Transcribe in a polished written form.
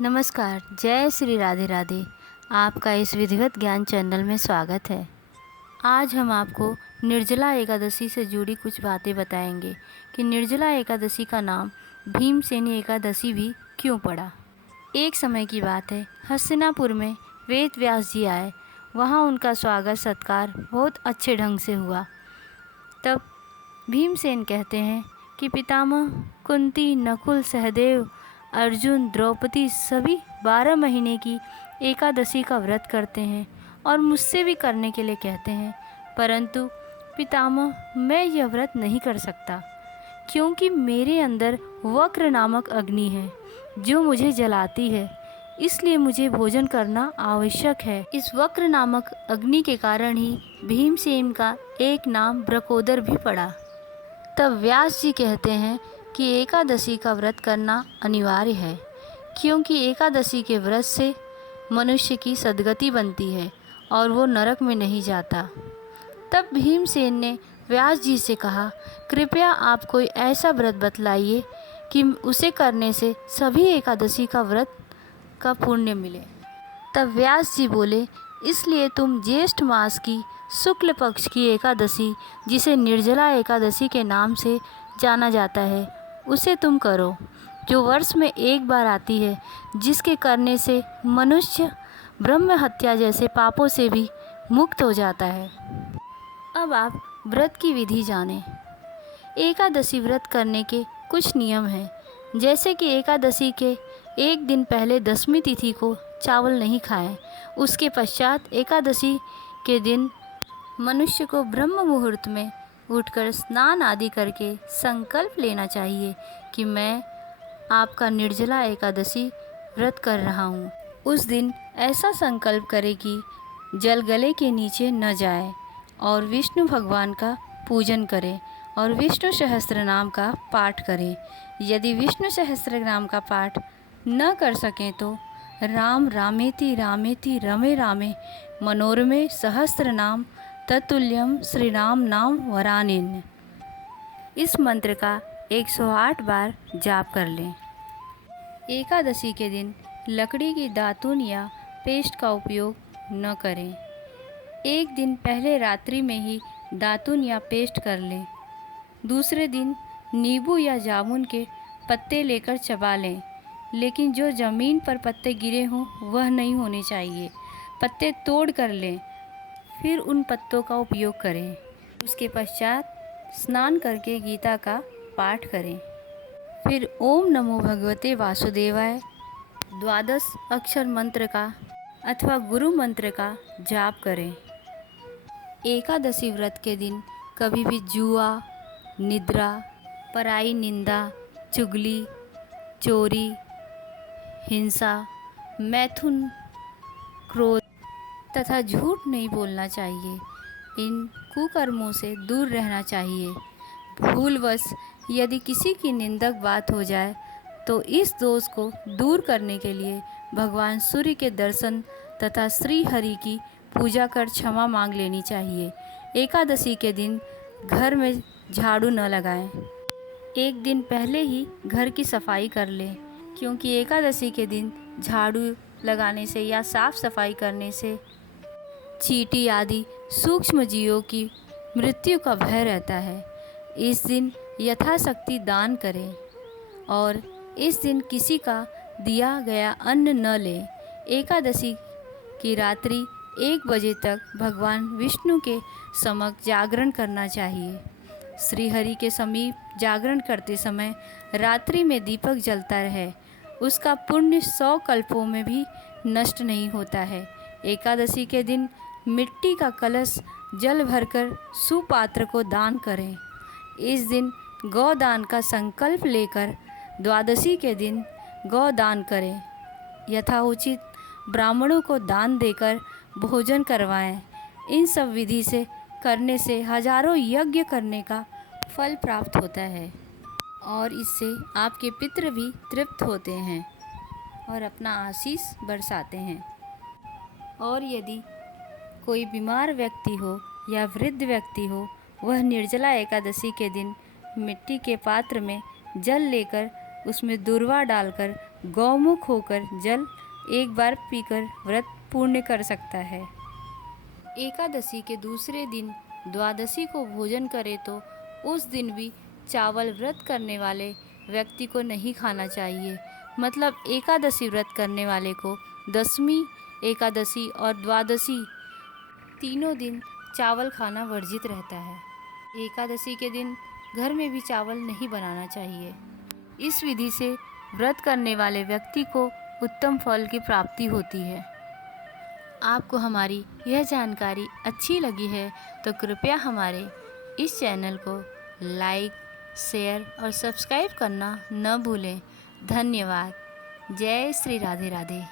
नमस्कार, जय श्री राधे राधे। आपका इस विधिवत ज्ञान चैनल में स्वागत है। आज हम आपको निर्जला एकादशी से जुड़ी कुछ बातें बताएंगे कि निर्जला एकादशी का नाम भीमसेनी एकादशी भी क्यों पड़ा। एक समय की बात है, हस्तिनापुर में वेद व्यास जी आए। वहाँ उनका स्वागत सत्कार बहुत अच्छे ढंग से हुआ। तब भीमसेन कहते हैं कि पितामह, कुंती, नकुल, सहदेव, अर्जुन, द्रौपदी सभी 12 महीने की एकादशी का व्रत करते हैं और मुझसे भी करने के लिए कहते हैं, परंतु पितामह मैं यह व्रत नहीं कर सकता, क्योंकि मेरे अंदर वक्र नामक अग्नि है जो मुझे जलाती है, इसलिए मुझे भोजन करना आवश्यक है। इस वक्र नामक अग्नि के कारण ही भीमसेन का एक नाम ब्रकोदर भी पड़ा। तब व्यास जी कहते हैं कि एकादशी का व्रत करना अनिवार्य है, क्योंकि एकादशी के व्रत से मनुष्य की सद्गति बनती है और वो नरक में नहीं जाता। तब भीमसेन ने व्यास जी से कहा, कृपया आप कोई ऐसा व्रत बतलाइए कि उसे करने से सभी एकादशी का व्रत का पुण्य मिले। तब व्यास जी बोले, इसलिए तुम ज्येष्ठ मास की शुक्ल पक्ष की एकादशी, जिसे निर्जला एकादशी के नाम से जाना जाता है, उसे तुम करो, जो वर्ष में एक बार आती है, जिसके करने से मनुष्य ब्रह्म हत्या जैसे पापों से भी मुक्त हो जाता है। अब आप व्रत की विधि जानें। एकादशी व्रत करने के कुछ नियम हैं, जैसे कि एकादशी के एक दिन पहले दशमी तिथि को चावल नहीं खाएं। उसके पश्चात एकादशी के दिन मनुष्य को ब्रह्म मुहूर्त में उठकर स्नान आदि करके संकल्प लेना चाहिए कि मैं आपका निर्जला एकादशी व्रत कर रहा हूँ। उस दिन ऐसा संकल्प करें कि जल गले के नीचे न जाए और विष्णु भगवान का पूजन करें और विष्णु सहस्त्र नाम का पाठ करें। यदि विष्णु सहस्त्र नाम का पाठ न कर सकें तो राम रामेति रामेति रमे रामे मनोरमे सहस्त्र नाम तत्तुल्यम श्री राम नाम वरानिन। इस मंत्र का 108 बार जाप कर लें। एकादशी के दिन लकड़ी की दातून या पेस्ट का उपयोग न करें। एक दिन पहले रात्रि में ही दातून या पेस्ट कर लें। दूसरे दिन नींबू या जामुन के पत्ते लेकर चबा लें, लेकिन जो ज़मीन पर पत्ते गिरे हों वह नहीं होने चाहिए। पत्ते तोड़ कर लें, फिर उन पत्तों का उपयोग करें। उसके पश्चात स्नान करके गीता का पाठ करें। फिर ओम नमो भगवते वासुदेवाय 12 अक्षर मंत्र का अथवा गुरु मंत्र का जाप करें। एकादशी व्रत के दिन कभी भी जुआ, निद्रा, पराई निंदा, चुगली, चोरी, हिंसा, मैथुन, क्रोध तथा झूठ नहीं बोलना चाहिए। इन कुकर्मों से दूर रहना चाहिए। भूलवश यदि किसी की निंदक बात हो जाए तो इस दोष को दूर करने के लिए भगवान सूर्य के दर्शन तथा श्री हरि की पूजा कर क्षमा मांग लेनी चाहिए। एकादशी के दिन घर में झाड़ू न लगाएं। एक दिन पहले ही घर की सफाई कर लें, क्योंकि एकादशी के दिन झाड़ू लगाने से या साफ सफाई करने से चींटी आदि सूक्ष्म जीवों की मृत्यु का भय रहता है। इस दिन यथाशक्ति दान करें और इस दिन किसी का दिया गया अन्न न लें। एकादशी की रात्रि 1 बजे तक भगवान विष्णु के समक्ष जागरण करना चाहिए। श्री हरि के समीप जागरण करते समय रात्रि में दीपक जलता रहे, उसका पुण्य 100 कल्पों में भी नष्ट नहीं होता है। एकादशी के दिन मिट्टी का कलश जल भरकर सुपात्र को दान करें। इस दिन गौदान का संकल्प लेकर द्वादशी के दिन गौदान करें। यथाउचित ब्राह्मणों को दान देकर भोजन करवाएं। इन सब विधि से करने से हजारों यज्ञ करने का फल प्राप्त होता है और इससे आपके पितृ भी तृप्त होते हैं और अपना आशीष बरसाते हैं। और यदि कोई बीमार व्यक्ति हो या वृद्ध व्यक्ति हो, वह निर्जला एकादशी के दिन मिट्टी के पात्र में जल लेकर उसमें दूर्वा डालकर गौमुख होकर जल एक बार पीकर व्रत पूर्ण कर सकता है। एकादशी के दूसरे दिन द्वादशी को भोजन करे तो उस दिन भी चावल व्रत करने वाले व्यक्ति को नहीं खाना चाहिए। मतलब एकादशी व्रत करने वाले को दशमी एकादशी और द्वादशी तीनों दिन चावल खाना वर्जित रहता है। एकादशी के दिन घर में भी चावल नहीं बनाना चाहिए। इस विधि से व्रत करने वाले व्यक्ति को उत्तम फल की प्राप्ति होती है। आपको हमारी यह जानकारी अच्छी लगी है तो कृपया हमारे इस चैनल को लाइक, शेयर और सब्सक्राइब करना न भूलें। धन्यवाद। जय श्री राधे राधे।